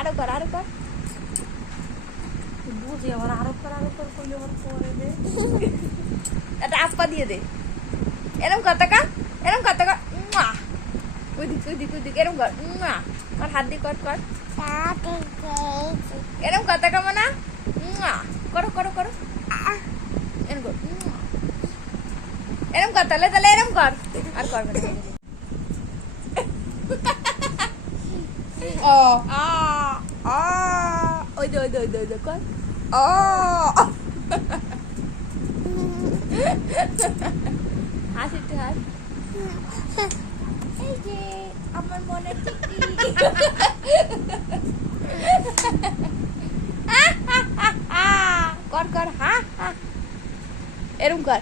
আরো কর বুঝি আবার আরো কর করলে আবার পরে দে একটা আপা দিয়ে দে এরম কর টাকা ওইদিক এরম কর আর হাত দিয়ে কর এরম কর টাকা মানা করো এরম কর এরম কর তাহলে এরম কর আর করবে না ওই দে কর হাস একটু হাস এই যে আমার মনে চিঠি কর হা এরম কর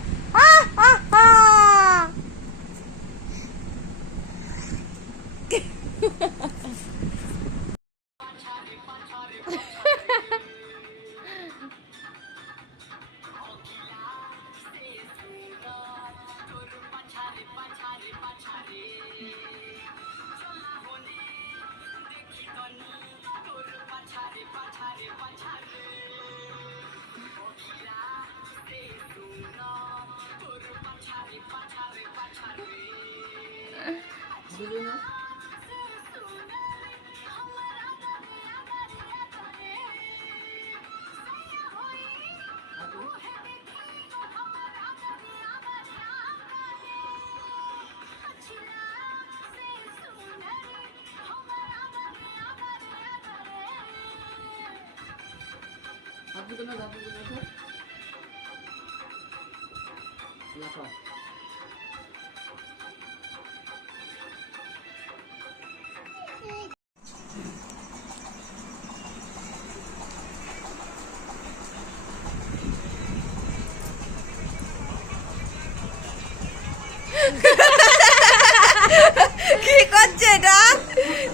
কি করছে এটা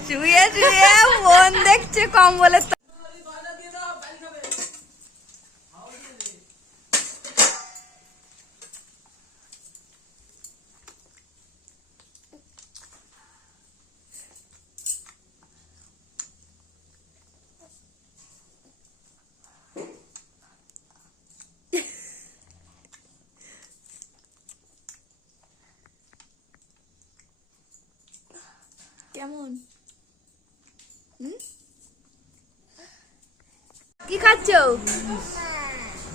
শুয়ে ফোন দেখছে কম্বলে কেমন কি খাচ্ছ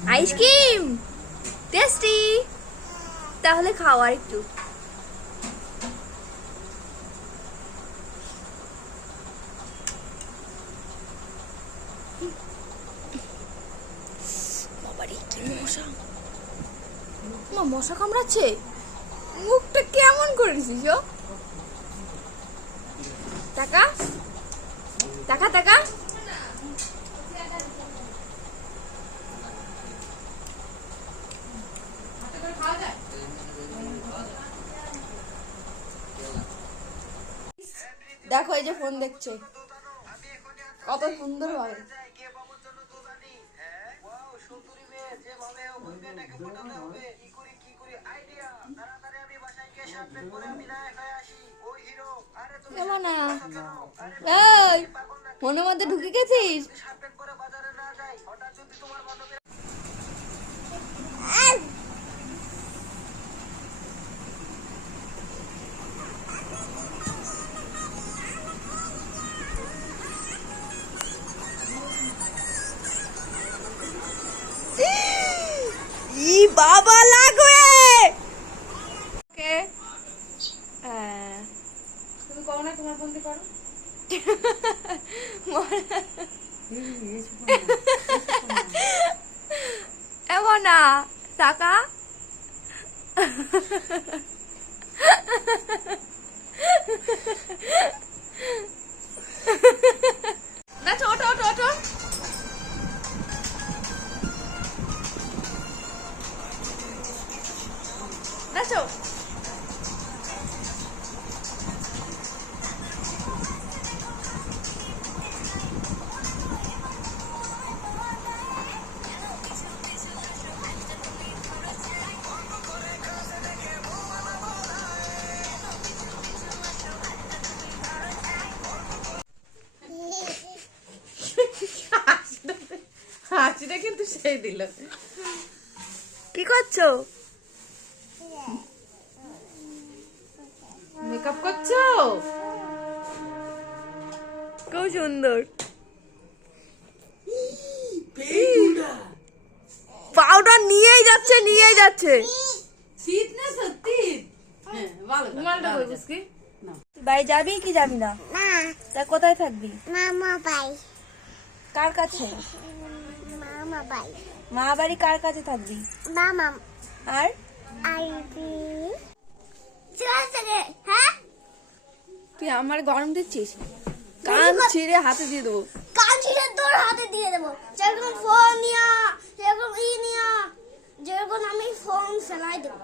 আইসক্রিম টেস্টি তাহলে খাও আর একটু মশা কামড়াচ্ছে মুখটা কেমন করেছিস টাকা দেখো এই যে ফোন দেখছে কত সুন্দর ভাবে মনের মধ্যে ঢুকে গেছিস বাবা লাগবে তুমি করো না তোমার বন্ধু করো এমন না টাকা না ওঠো নাচো হাসিটা কিন্তু সেই দিল। কি করছো? মেকআপ করছো? খুব সুন্দর। পাউডার নিয়েই যাচ্ছে। শীত না সত্যি? রুমালটা কই বুঝকি? বাই যাবি কি যাবি না? না তা কোথায় থাকবি? মামা বাই কার কাছে? মামা বাই মা বাড়ি কার কাছে থাকবি? মামা আর আইবি চলে হ্যাঁ তুই আমার গরম দিচ্ছিস? কান ছিঁড়ে হাতে দিয়ে দেবো। কান ছিঁড়ে তোর হাতে দিয়ে দেবো। যেরকম ফোন নিয়া যেরকম নিয়া যেরকম আমি ফোন ফেলাই দেবো,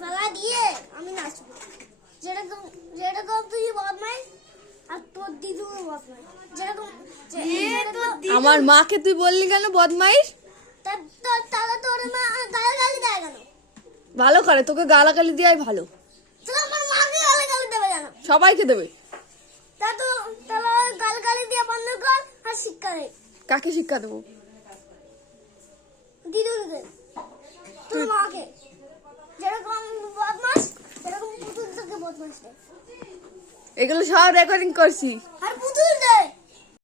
ফেলাই দিয়ে আমি নাচবো। যেরকম তুই বদমাই আর তোর দিদু বদমাই। যেরকম আমার মাকে তুই বললি কেন বদমাইশ? তাহলে তোর মা গালাগালি দেয় কেন? ভালো করে, তোকে গালাগালি দেওয়াই ভালো। তাহলে আমার মাকে গালাগালি দেবে কেন? সবাইকে দেবে। তাহলে গালাগালি দিয়ে বন্ধ কর আর শিক্ষা দে। কাকে শিক্ষা দেবো? দিদুকে, তোর মাকে। যেরকম বদমাস সেরকম পুতুল থেকে বদমাস দে। এগুলো সব রেকর্ডিং করছি। আর পুতুল দে।